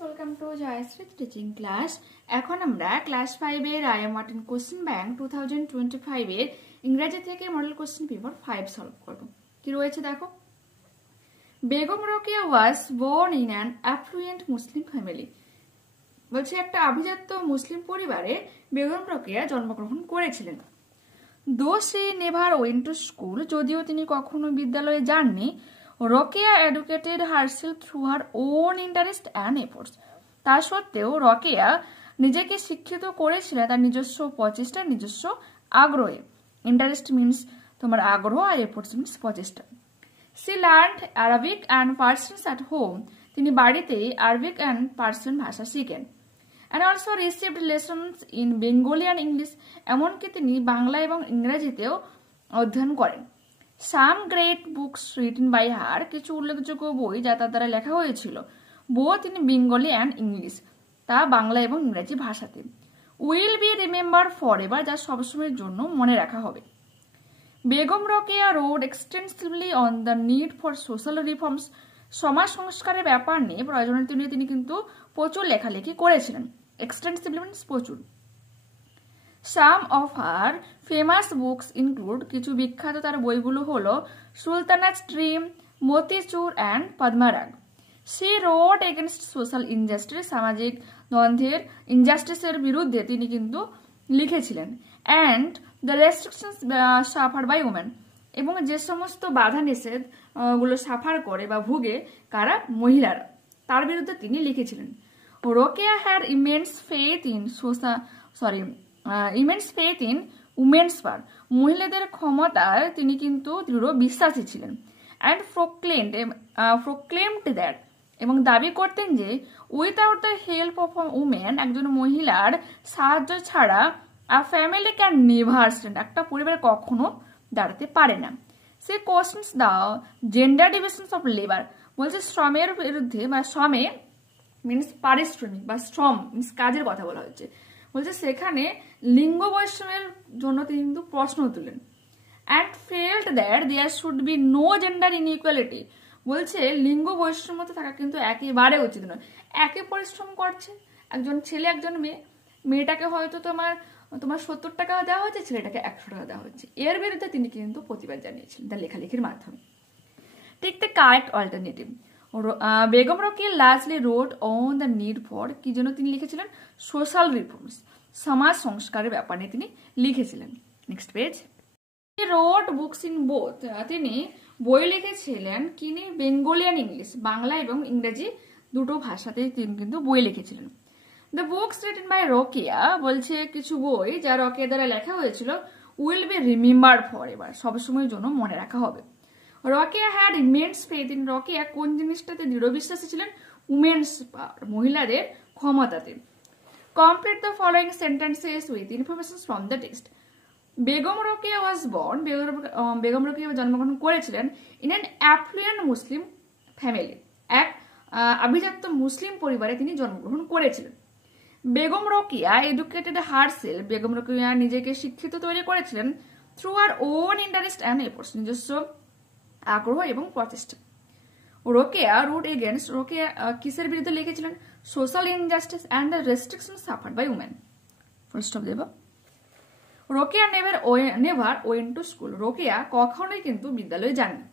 Welcome to Jayashree teaching class. এখন আমরা class 5 এর আইএম ওয়াটেন কোশ্চেন ব্যাংক 2025 এর ইংরেজি থেকে মডেল কোশ্চেন পেপার 5 সলভ করব। কি রয়েছে দেখো। বেগম রোকেয়া ওয়াজ born in an affluent Muslim family. বলছে একটা আভিজাত্য মুসলিম পরিবারে বেগম রোকেয়া জন্মগ্রহণ করেছিলেন। Though she never went to school, যদিও তিনি কখনো বিদ্যালয়ে যাননি, Rokeya educated herself through her own interest and efforts. তা সত্ত্বেও রোকেয়া নিজেকে শিক্ষিত করেছিলেন তার নিজস্ব প্রচেষ্টা, নিজস্ব আগ্রহে। ইন্টারেস্ট মিনস তোমার আগ্রহ, আর এফোর্টস মিনস প্রচেষ্টা। She learned Arabic and Persian at home, তিনি বাড়িতেই আরবিক অ্যান্ড পার্সিয়ান ভাষা শিখেন। And also received lessons in Bengali and English, এমনকি তিনি বাংলা এবং ইংরেজিতেও অধ্যয়ন করেন। Some great books written by her, কিছু উল্লেখযোগ্য বই যা তার দ্বারা লেখা হয়েছিল both in Bengali and English, তা বাংলা এবং ইংরেজি ভাষাতে। Will be remember for ever, যা সবসময়ের জন্য মনে রাখা হবে। Begum Rokeya road extensively on the need for social reforms, সমাজ সংস্কারের ব্যাপার নিয়ে প্রয়োজনীয়তা নিয়ে তিনি কিন্তু প্রচুর লেখালেখি করেছিলেন। এক্সটেন্সিভলি মিনস প্রচুর। Some of her famous books include, কিছু বিখ্যাত তার বইগুলো হলো Sultana's dream, Motichur and Padmarag. She wrote against social injustice, সামাজিক দ্বন্দ্বের ইনজাস্টিসের বিরুদ্ধে তিনি কিন্তু লিখেছিলেন। And the restrictions suffer by women, এবং যে সমস্ত বাধা নিষেধ গুলো সাফার করে বা ভুগে কারা, মহিলারা, তার বিরুদ্ধে তিনি লিখেছিলেন। Rokeya had immense faith in women's power, মহিলাদের ক্ষমতায় তিনি কিন্তু দৃঢ় বিশ্বাসী ছিলেন। অ্যান্ড প্রোক্লেমড দ্যাট, এবং দাবি করতেন যে without the help of women, একজন মহিলার সাহায্য ছাড়া a family can never stand, একটা পরিবার কখনো দাঁড়াতে পারে না। She questions the gender divisions of labour, বলছে শ্রমের বিরুদ্ধে, বা শ্রমে মিনস পারিশ্রমিক, বা শ্রম মিনস কাজের কথা বলা হচ্ছে, বলছে সেখানে লিঙ্গ বৈষম্যের জন্য তিনি কিন্তু প্রশ্ন তুলেন। And felt that there should be no gender inequality, বলছে লিঙ্গ বৈষম্য তো থাকা কিন্তু একেবারে উচিত নয়। একই পরিশ্রম করছে একজন ছেলে একজন মেয়ে, মেয়েটাকে হয়তো তোমার 70 টাকা দেওয়া হচ্ছে, ছেলেটাকে 100 টাকা দেওয়া হচ্ছে। এর বিরুদ্ধে তিনি কিন্তু প্রতিবাদ জানিয়েছিলেন তার লেখালেখির মাধ্যমে। Take the correct alternative. Begum Rokeya largely wrote on the need for, কি জন্য তিনি লিখেছিলেন, সোশ্যাল রিফর্মস, সমাজ সংস্কারের ব্যাপার নিয়ে তিনি লিখেছিলেন। Next page. Road books in both, তিনি বই লিখেছিলেন কিনি বেঙ্গলি অ্যান্ড ইংলিশ, বাংলা এবং ইংরেজি দুটো ভাষাতেই তিনি কিন্তু বই লিখেছিলেন। The books written by Rokeya, বলছে কিছু বই যা রোকেয়া দ্বারা লেখা হয়েছিল will be remembered for ever, সবসময়ের জন্য মনে রাখা হবে। Rokeya had immense faith in, Rokeya কোন জিনিসটাতে দৃঢ় বিশ্বাসী ছিলেন, উমেন্স পাওয়ার, মহিলাদের ক্ষমতাতে। Complete the following sentences with information from the text. Begum Rokeya was born, Begum Rokeya জন্মগ্রহণ করেছিলেন in an affluent Muslim family, এক আভিজাত্য মুসলিম পরিবারে তিনি জন্মগ্রহণ করেছিলেন। বেগম রোকেয়া এডুকেটেড হারসেলফ, বেগম রোকেয়া নিজেকে শিক্ষিত তৈরি করেছিলেন through her own interest and efforts, নিজস্ব আগ্রহ এবং প্রচেষ্টা। রোকেয়া রুট এগেনস্ট, রোকেয়া কিসের বিরুদ্ধে লিখেছিলেন, social injustice and the restriction suffered by women. Full stop দেব। Rokeya never went to school, Rokeya কখনোই কিন্তু বিদ্যালয়ে যাননি।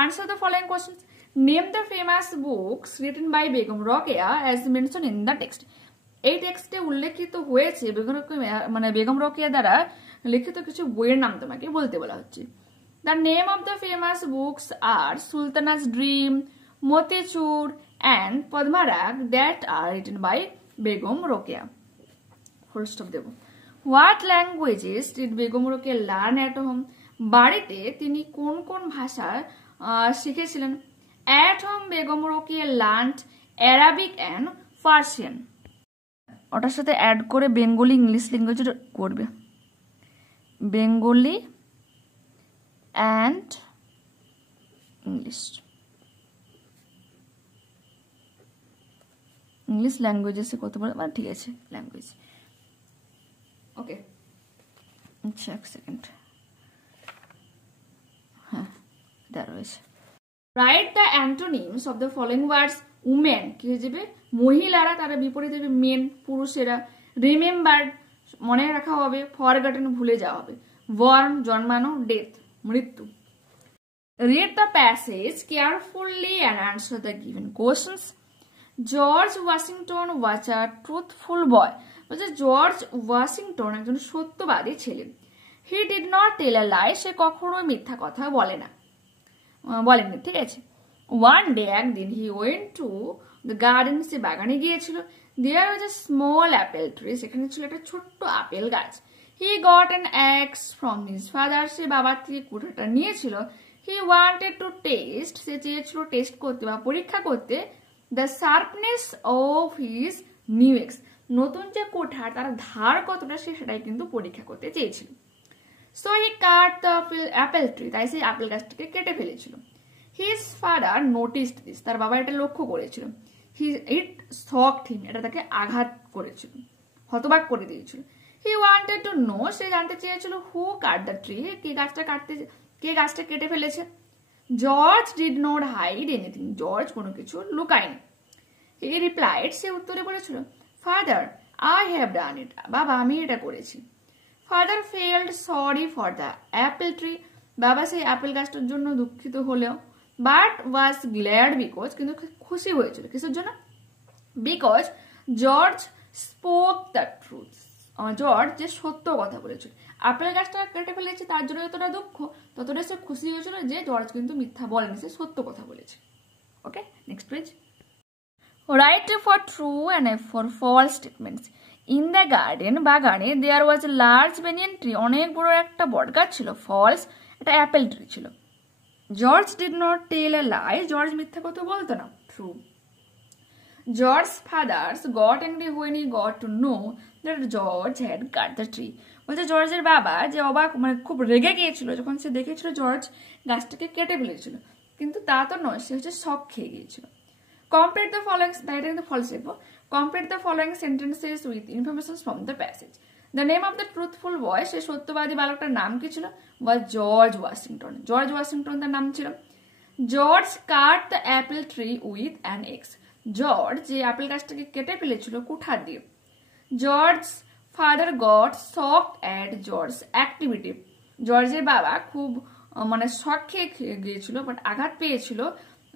Answer the following question. Name the famous books written by Begum Rokeya as mention in the text. এই টেক্সটে উল্লেখিত হয়েছে বেগম রোকেয়া দ্বারা লিখিত কিছু বইয়ের নাম তোমাকে বলতে বলা হচ্ছে। The name of the famous books are Sultana's dream, Motichur and Padmarag that are written by Begum Rokeya. Full stop দেব। What languages did Begum Rokeya learn at home, বাড়িতে তিনি কোন কোন ভাষা শিখেছিলেন। At home Begum Rokeya learned Arabic and Persian, ওটার সাথে অ্যাড করে বেঙ্গলি ইংলিশ ল্যাঙ্গুয়েজ করবে, বেঙ্গলি অ্যান্ড ইংলিশ ল্যাঙ্গুয়েজেসে কত বলে, মানে ঠিক আছে ল্যাঙ্গুয়েজ। ওকে, আচ্ছা এক সেকেন্ড, হ্যাঁ এটা রয়েছে। Write the antonyms of the following words. Women কি হয়ে যাবে, মহিলারা, তারা বিপরীতে মেন, পুরুষেরা। রিমেম্বার মনে রাখা হবে, ফরগটেন ভুলে যাওয়া হবে, বর্ন জন্মানো, ডেথ মৃত্যু। Read the passage carefully and answer the given questions. George Washington was a truthful boy. বলছে জর্জ ওয়াশিংটন একজন সত্যবাদী ছেলে। He did not tell a lie. সে কখনোই মিথ্যা কথা বলেনি, ঠিক আছে। One day, একদিন, he went to the garden. সে বাগানে গিয়েছিল। There was a small apple tree. সেখানে ছিল একটা ছোট্ট আপেল গাছ। He got an axe from his father. সে বাবার থেকে কুঠারটা নিয়েছিল। He wanted to taste. সে চেয়েছিল টেস্ট করতে বা পরীক্ষা করতে the sharpness of his new axe. নতুন যে কুঠার তার ধার কতটা সেটাই কিন্তু পরীক্ষা করতে চেয়েছিল। So he cut the apple tree. তাই সে আপেল গাছটাকে কেটে ফেলেছিল। His father noticed this. তার বাবা এটা লক্ষ্য করেছিল। It shocked him. এটা তাকে আঘাত করেছিল, হতবাক করে দিয়েছিল। He wanted to know. সে জানতে চেয়েছিল who cut the tree. কে গাছটা কেটে ফেলেছে। George did not hide anything. George কোনো কিছু লুকায়নি। He replied. সে উত্তরে বলেছিল Father, I have done it. বাবা, আমি এটা করেছি। Father felt sorry for the apple tree. বাবা সেই আপেল গাছটার জন্য দুঃখিত হলেও but was glad because, কিন্তু খুশি হয়েছিল কিসের জন্য? Because George spoke the truth. George যে সত্য কথা বলেছিল, আপেল গাছটা কেটে ফেলেছে তার জন্য যতটা দুঃখ ততটা সে খুশি হয়েছিল যে জর্জ কিন্তু মিথ্যা বলেনি, সে সত্য কথা বলেছে। Okay, next page. Write for true and for false statements. In the garden, বাগানে, there was a large banyan tree. অনেক বড় একটা বট গাছ ছিল। False, একটা অ্যাপেল ট্রি ছিল। George did not tell a lie. George মিথ্যা কথা বলতো না। True. George's father got angry when he got to know that George had cut the tree. বলছে জর্জের বাবা যে অবাক, মানে খুব রেগে গিয়েছিল যখন সে দেখেছিল জর্জ গাছটাকে কেটে ফেলেছিল, কিন্তু তা তো নয়, সে হচ্ছে শক খেয়ে গিয়েছিল। Complete the following, এটা কিন্তু ফলস লিখবো। Complete the following sentences with information from the passage. The name of the truthful boy, সে সত্যবাদী বালকটার নাম কি ছিল? was George Washington. George Washington তার নাম ছিল। George cut the apple tree with an axe. George যে আপেল গাছটাকে কেটে ফেলেছিল কুঠার দিয়ে। George's father got shocked at George's activity. জর্জের বাবা খুব মানে শক খেয়ে গিয়েছিল, বাট আঘাত পেয়েছিল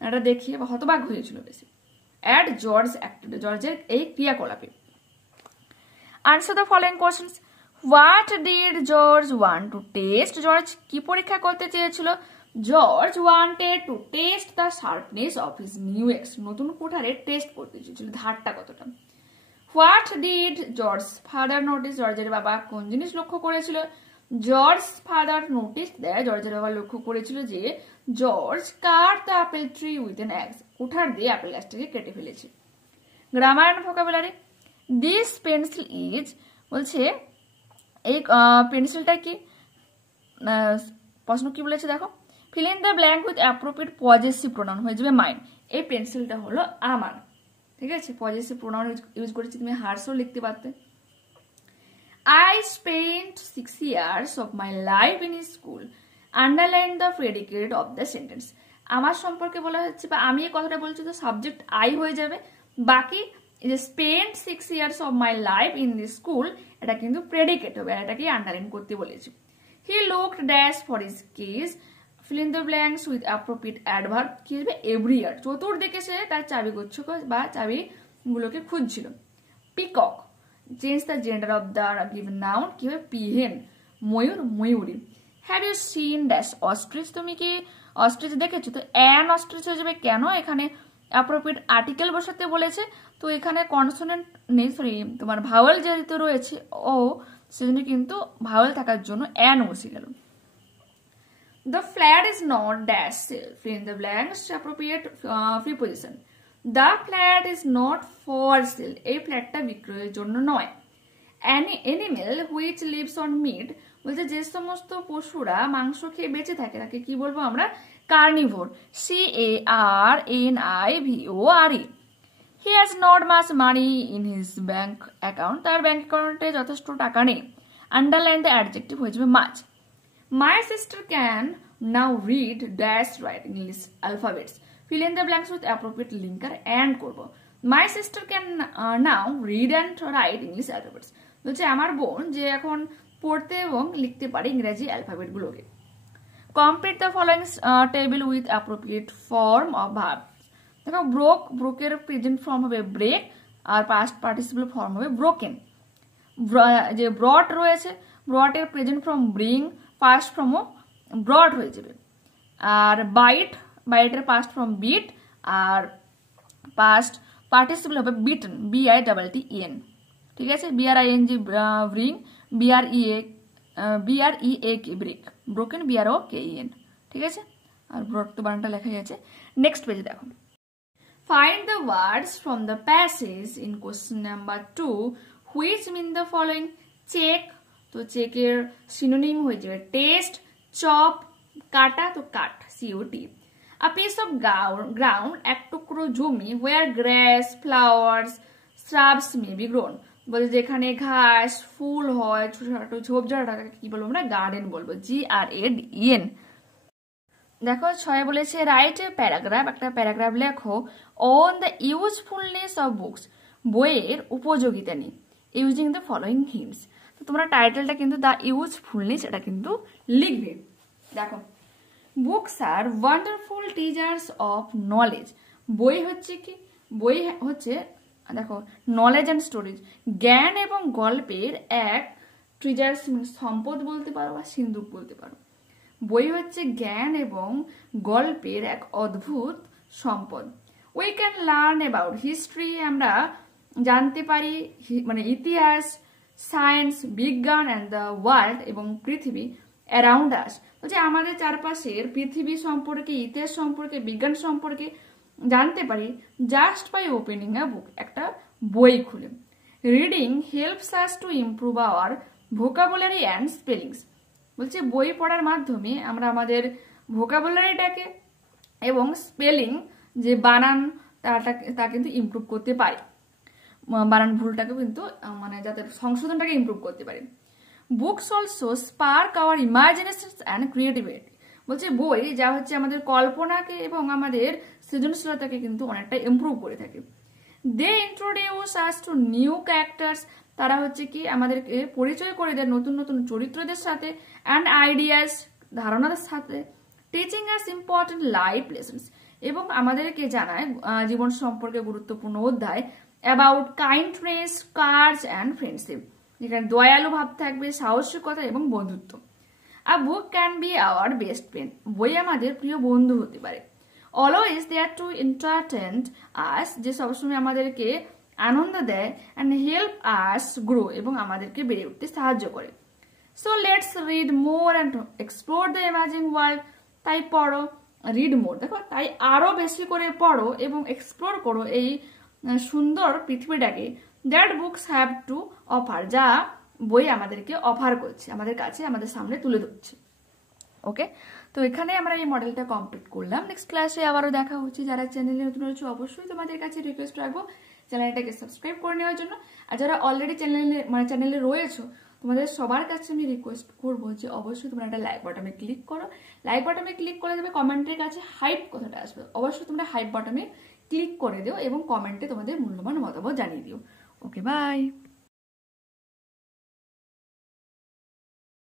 এটা দেখিয়ে বা হতবাক হয়েছিল বেশি। At George's activity, জর্জের এই ক্রিয়াকলাপে। Answer the following questions. What did George want to taste? George কি পরীক্ষা করতে চেয়েছিল? George wanted to taste the sharpness of his new axe. নতুন কুঠারে টেস্ট করতে চেয়েছিল ধারটা কতটা। What did George's father notice? জর্জের বাবা কোন জিনিস লক্ষ্য করেছিল? George's father noticed that. জর্জের বাবা লক্ষ্য করেছিল যে George cut the apple tree with an axe. কুঠার দিয়ে আপেল গাছটাকে কেটে ফেলেছে। Grammar and vocabulary. This pencil is, বলছে এই পেন্সিলটা কি, প্রশ্ন কি বলেছে দেখো। Fill in the blank with appropriate possessive pronoun, হয়ে যাবে মাইন। এই পেন্সিলটা হলো আমার, ঠিক আছে। পজেসিভ প্রোনাউন ইউজ করেছি, তুমি হার্সও লিখতে পারতে। I spent 6 years of my life in school. Underline the predicate of the sentence. আমার সম্পর্কে বলা হচ্ছে বা আমি এই কথাটা বলছি তো সাবজেক্ট আই হয়ে যাবে, বাকি এই যে spent 6 years of my life in the school এটা কিন্তু প্রেডিকেট হবে, এটাকে আন্ডারলাইন করতে বলেছি। He looked dash for his keys. Fill in the blanks with appropriate adverb. কি হবে? Every year. চতুর্দিকে সে তার চাবিগুচ্ছ বা চাবিগুলোকে খুঁজছিল। Peacock. Change the gender of the given noun. কি হবে? Peahen. Mayur, Mayuri. Have you seen dash ostrich? তুমি কি অস্ট্রিচ দেখেছো? তো an ostrich হয়ে যাবে। কেন? এখানে appropriate article বসাতে বলেছে, তো এখানে কনসোনেন্ট নেই, সরি তোমার ভাওয়েল যেহেতু রয়েছে ও, সেজন্য কিন্তু ভাওয়েল থাকার জন্য an বসে গেল। The flat is not dash sale. Fill in the blanks, appropriate preposition. The flat is not for sale. এই ফ্ল্যাটটা বিক্রয়ের জন্য নয়। Any animal which lives on meat, বলছে যে সমস্ত পশুরা মাংস খেয়ে বেঁচে থাকে তাকে কি বলবো আমরা? Carnivore. CARNIVORE. He has not much money in his bank account. তার ব্যাংক অ্যাকাউন্টে যথেষ্ট টাকা নেই। Underline the adjective, হয়ে যাবে much. My sister can now read dash write English alphabets. Fill in the blanks with appropriate linker and করব। My sister can now read and right English alphabets, বলছে আমার বোন যে এখন পড়তে এবং লিখতে পারে ইংরেজি অ্যালফাবেটগুলোকে। Complete the following table with appropriate form of verb. দেখো ব্রোকের প্রেজেন্ট ফর্ম হবে ব্রেক, আর পাস্ট পার্টিসিপল ফর্ম হবে ব্রোকেন। যে ব্রট রয়েছে, ব্রটের প্রেজেন্ট ফর্ম ব্রিং, পাস্ট ফর্মও ব্রট হয়ে যাবে। আর বাইটের পাস্ট ফর্ম বিট, আর পাস্ট পার্টিসিপল হবে বিটেন, BITTEN, ঠিক আছে। BRING bring, BREAK break, broken BROKEN, ঠিক আছে। আর ব্রট তো বানানটা লেখাই আছে। নেক্সট পেজে দেখো, find the words from the passage in question number 2 which mean the following. Check, তো চেকের সিনোনিম হয়ে যাবে টেস্ট, চপ, কাটা, তো কাট, COT। A piece of ground, এক টুকরো জমি, where grass, flowers, shrubs may be grown, বলে যেখানে ঘাস, ফুল হয়, ছোট ছোট ঝোপঝাড়, কি বলবো আমরা, গার্ডেন বলবো, GRADEN। দেখো 6 বলেছে রাইট এ প্যারাগ্রাফ, একটা প্যারাগ্রাফ লেখো on the usefulness of books, বইয়ের উপযোগিতা নিয়ে, ইউজিং দ্য ফলোয়িং হিন্টস। তো তোমরা টাইটেলটা কিন্তু দ্য ইউজফুলনেস এটা কিন্তু লিখবে। দেখো, books are wonderful teachers of knowledge, বই হচ্ছে কি, বই হচ্ছে দেখো নলেজ অ্যান্ড স্টোরেজ, জ্ঞান এবং গল্পের এক ট্রিজার্স, সম্পদ বলতে পারো বা সিন্ধুক বলতে পারো। বই হচ্ছে জ্ঞান এবং গল্পের এক অদ্ভুত সম্পদ। We can learn about history, আমরা জানতে পারি মানে ইতিহাস, সায়েন্স, বিজ্ঞান অ্যান্ড দ্য ওয়ার্ল্ড, এবং পৃথিবী অ্যারাউন্ড আস, বলছে আমাদের চারপাশের পৃথিবী সম্পর্কে, ইতিহাস সম্পর্কে, বিজ্ঞান সম্পর্কে জানতে পারি জাস্ট বাই ওপেনিং আ বুক, একটা বই খুলে। Reading helps us to improve hour vocabulary and spellings, বলছে বই পড়ার মাধ্যমে আমরা আমাদের ভোকাবুলারিটাকে এবং স্পেলিং যে বানান তা কিন্তু ইমপ্রুভ করতে পারি, বানান ভুলটাকে কিন্তু মানে যাতে সংশোধনটাকে ইমপ্রুভ করতে পারি। Books also spark our imagination and creativity, বলছে বই যা হচ্ছে আমাদের কল্পনাকে এবং আমাদের সৃজনশীলতাকে কিন্তু অনেকটা ইমপ্রুভ করে থাকে। They introduce us to new characters, তারা হচ্ছে কি আমাদেরকে পরিচয় করে দেয় নতুন নতুন চরিত্রদের সাথে, অ্যান্ড আইডিয়াস, ধারণাদের সাথে, teaching us important life lessons, এবং আমাদেরকে জানায় জীবন সম্পর্কে গুরুত্বপূর্ণ অধ্যায়, about kindness, courage and friendship, যেখানে দয়ালু ভাব থাকবে, সাহসিকতা এবং বন্ধুত্ব। A book can be our best friend, বই আমাদের প্রিয় বন্ধু হতে পারে। Always there to entertain us, যে সবসময় আমাদেরকে আনন্দ দেয়, অ্যান্ড হেল্প আস গ্রো, এবং আমাদেরকে বেড়ে উঠতে সাহায্য করে। So let's read more and explore the imaging world, তাই পড়ো, রিড মোর, দেখো তাই আরো বেশি করে পড়ো এবং এক্সপ্লোর করো এই সুন্দর পৃথিবীটাকে, that books have to offer, যা বই আমাদেরকে অফার করছে, আমাদের কাছে, আমাদের সামনে তুলে ধরছে। ওকে, তো এখানে আমরা এই মডেলটা কমপ্লিট করলাম। নেক্সট ক্লাসে আবারও দেখা হচ্ছে। যারা চ্যানেলে নতুন রয়েছে অবশ্যই তোমাদের কাছে রিকোয়েস্ট রাখবো চ্যানেলটাকে সাবস্ক্রাইব করে নেওয়ার জন্য, আর যারা অলরেডি চ্যানেলে রয়েছে তোমাদের সবার কাছে আমি রিকোয়েস্ট করবো যে অবশ্যই তোমরা একটা লাইক বাটনে ক্লিক করো। লাইক বাটনে ক্লিক করে দেবে, কমেন্টের কাছে হাইপ কথাটা আসবে, অবশ্যই তোমরা হাইপ বাটনে ক্লিক করে দিও এবং কমেন্টে তোমাদের মূল্যবান মতামত জানিয়ে দিও। ওকে, বাই।